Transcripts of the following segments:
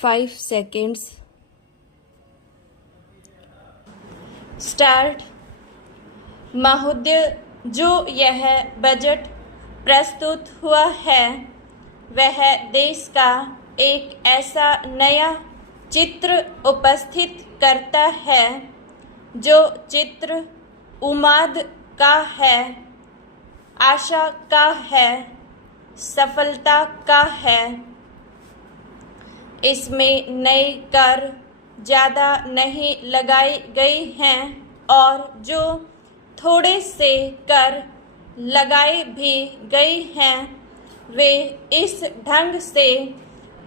5 seconds. Start. महोदय, जो यह बजट प्रस्तुत हुआ है वह देश का एक ऐसा नया चित्र उपस्थित करता है जो चित्र उम्मीद का है, आशा का है, सफलता का है। इसमें नए कर ज़्यादा नहीं लगाई गई हैं और जो थोड़े से कर लगाई भी गई हैं वे इस ढंग से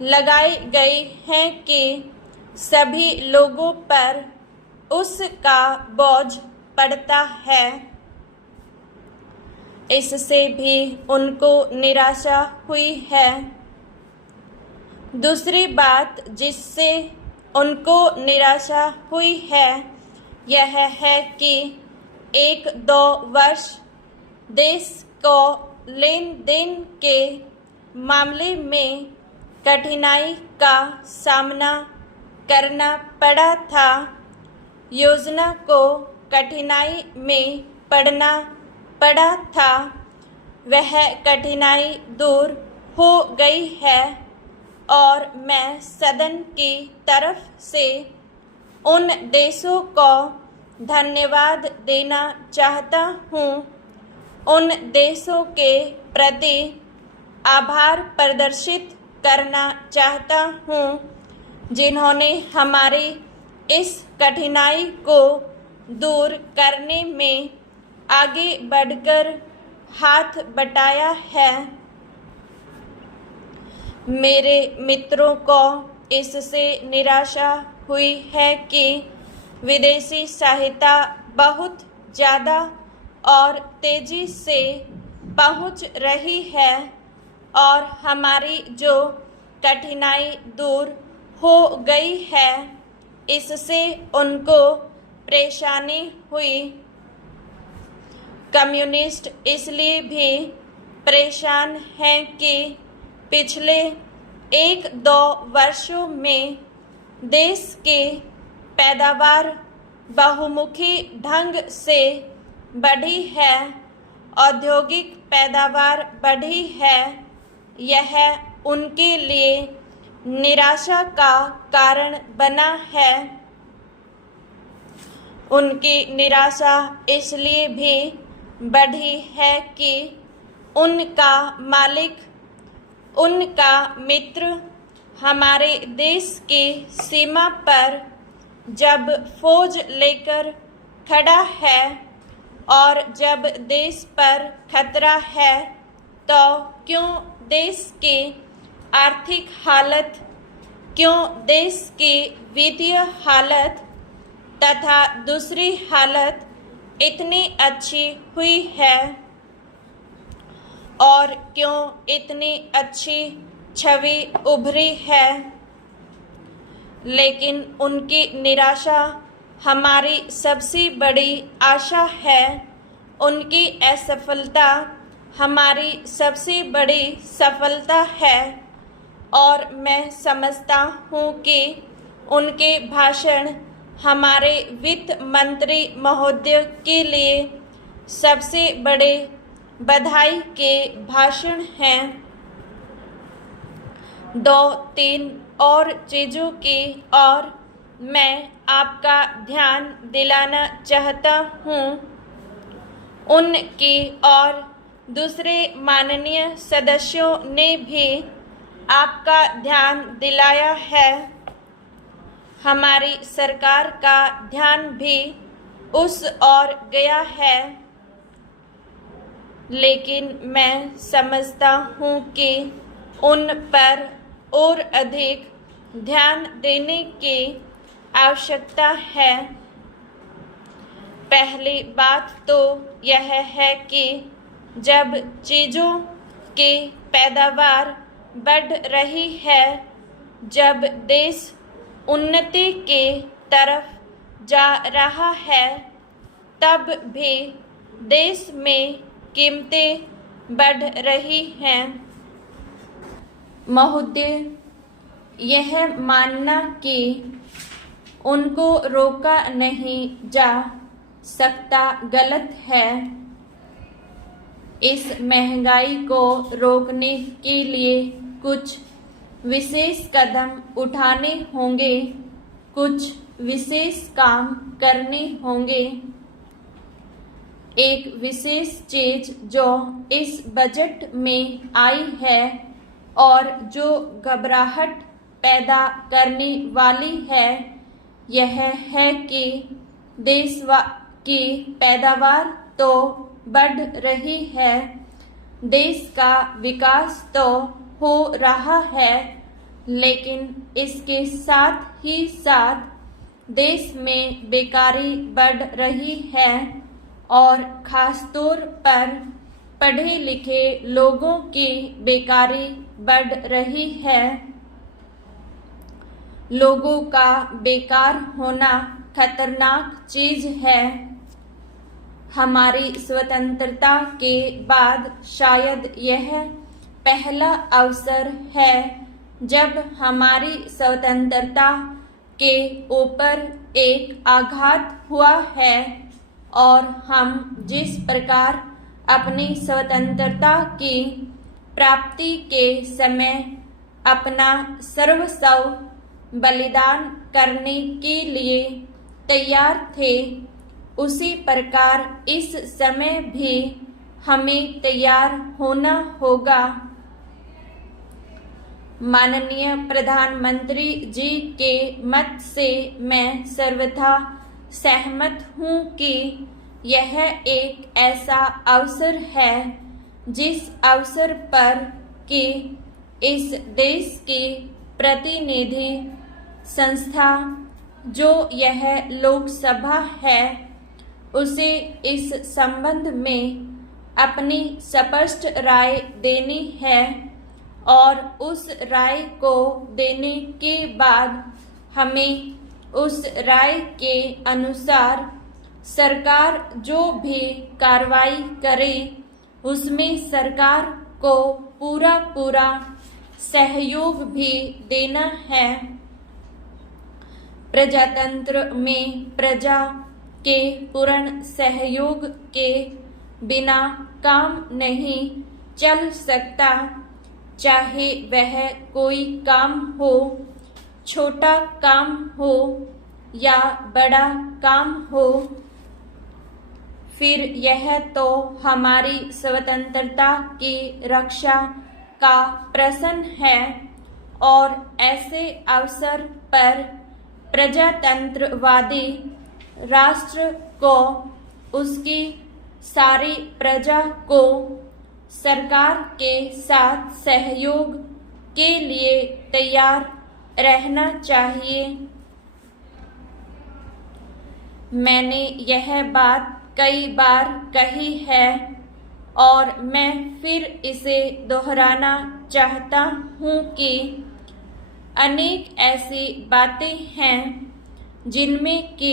लगाई गई हैं कि सभी लोगों पर उसका बोझ पड़ता है। इससे भी उनको निराशा हुई है। दूसरी बात जिससे उनको निराशा हुई है यह है कि 1-2 वर्ष देश को लेन देन के मामले में कठिनाई का सामना करना पड़ा था। योजना को कठिनाई में पड़ना पड़ा था, वह कठिनाई दूर हो गई है और मैं सदन की तरफ से उन देशों को धन्यवाद देना चाहता हूँ, उन देशों के प्रति आभार प्रदर्शित करना चाहता हूँ जिन्होंने हमारी इस कठिनाई को दूर करने में आगे बढ़कर हाथ बटाया है। मेरे मित्रों को इससे निराशा हुई है कि विदेशी सहायता बहुत ज़्यादा और तेज़ी से पहुंच रही है और हमारी जो कठिनाई दूर हो गई है इससे उनको परेशानी हुई। कम्युनिस्ट इसलिए भी परेशान हैं कि पिछले 1-2 वर्षों में देश की पैदावार बहुमुखी ढंग से बढ़ी है, औद्योगिक पैदावार बढ़ी है। यह उनके लिए निराशा का कारण बना है। उनकी निराशा इसलिए भी बढ़ी है कि उनका मालिक, उनका मित्र हमारे देश की सीमा पर जब फौज लेकर खड़ा है और जब देश पर खतरा है तो क्यों देश की आर्थिक हालत, क्यों देश की वित्तीय हालत तथा दूसरी हालत इतनी अच्छी हुई है और क्यों इतनी अच्छी छवि उभरी है। लेकिन उनकी निराशा हमारी सबसे बड़ी आशा है, उनकी असफलता हमारी सबसे बड़ी सफलता है और मैं समझता हूँ कि उनके भाषण हमारे वित्त मंत्री महोदय के लिए सबसे बड़े बधाई के भाषण हैं। 2-3 और चीज़ों की और मैं आपका ध्यान दिलाना चाहता हूँ। उनकी और दूसरे माननीय सदस्यों ने भी आपका ध्यान दिलाया है। हमारी सरकार का ध्यान भी उस ओर गया है, लेकिन मैं समझता हूँ कि उन पर और अधिक ध्यान देने की आवश्यकता है। पहली बात तो यह है कि जब चीज़ों की पैदावार बढ़ रही है, जब देश उन्नति के तरफ जा रहा है, तब भी देश में कीमतें बढ़ रही हैं। महोदय, यह मानना कि उनको रोका नहीं जा सकता गलत है। इस महंगाई को रोकने के लिए कुछ विशेष कदम उठाने होंगे, कुछ विशेष काम करने होंगे। एक विशेष चीज जो इस बजट में आई है और जो घबराहट पैदा करने वाली है, यह है कि देश की पैदावार तो बढ़ रही है, देश का विकास तो हो रहा है, लेकिन इसके साथ ही साथ देश में बेकारी बढ़ रही है और खासतौर पर पढ़े लिखे लोगों की बेकारी बढ़ रही है। लोगों का बेकार होना खतरनाक चीज है। हमारी स्वतंत्रता के बाद शायद यह पहला अवसर है जब हमारी स्वतंत्रता के ऊपर एक आघात हुआ है और हम जिस प्रकार अपनी स्वतंत्रता की प्राप्ति के समय अपना सर्वस्व बलिदान करने के लिए तैयार थे, उसी प्रकार इस समय भी हमें तैयार होना होगा। माननीय प्रधानमंत्री जी के मत से मैं सर्वथा सहमत हूँ कि यह एक ऐसा अवसर है जिस अवसर पर कि इस देश की प्रतिनिधि संस्था जो यह लोकसभा है, उसे इस संबंध में अपनी स्पष्ट राय देनी है और उस राय को देने के बाद हमें उस राय के अनुसार सरकार जो भी कार्रवाई करे उसमें सरकार को पूरा सहयोग भी देना है। प्रजातंत्र में प्रजा के पूर्ण सहयोग के बिना काम नहीं चल सकता, चाहे वह कोई काम हो, छोटा काम हो या बड़ा काम हो। फिर यह तो हमारी स्वतंत्रता की रक्षा का प्रश्न है और ऐसे अवसर पर प्रजातंत्रवादी राष्ट्र को उसकी सारी प्रजा को सरकार के साथ सहयोग के लिए तैयार रहना चाहिए। मैंने यह बात कई बार कही है और मैं फिर इसे दोहराना चाहता हूँ कि अनेक ऐसी बातें हैं जिनमें कि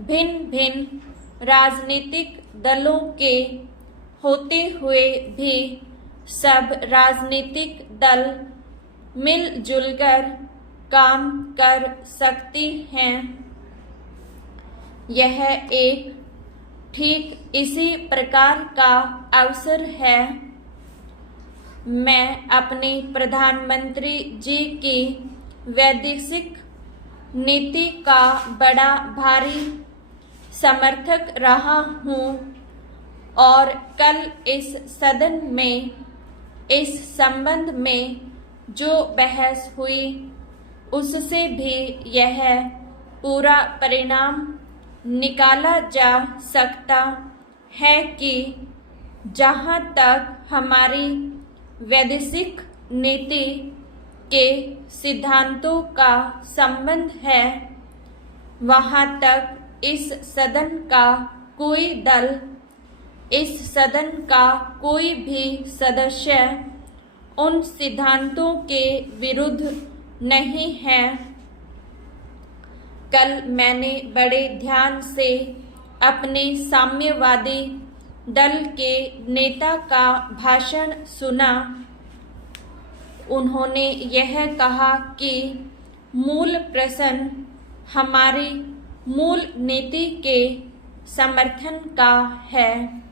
भिन्न भिन्न राजनीतिक दलों के होते हुए भी सब राजनीतिक दल मिलजुल कर काम कर सकती हैं। यह एक ठीक इसी प्रकार का अवसर है। मैं अपने प्रधानमंत्री जी की वैदेशिक नीति का बड़ा भारी समर्थक रहा हूँ और कल इस सदन में इस संबंध में जो बहस हुई उससे भी यह पूरा परिणाम निकाला जा सकता है कि जहाँ तक हमारी वैदेशिक नीति के सिद्धांतों का संबंध है, वहाँ तक इस सदन का कोई दल, इस सदन का कोई भी सदस्य उन सिद्धांतों के विरुद्ध नहीं है। कल मैंने बड़े ध्यान से अपने साम्यवादी दल के नेता का भाषण सुना। उन्होंने यह कहा कि मूल प्रश्न हमारी मूल नीति के समर्थन का है।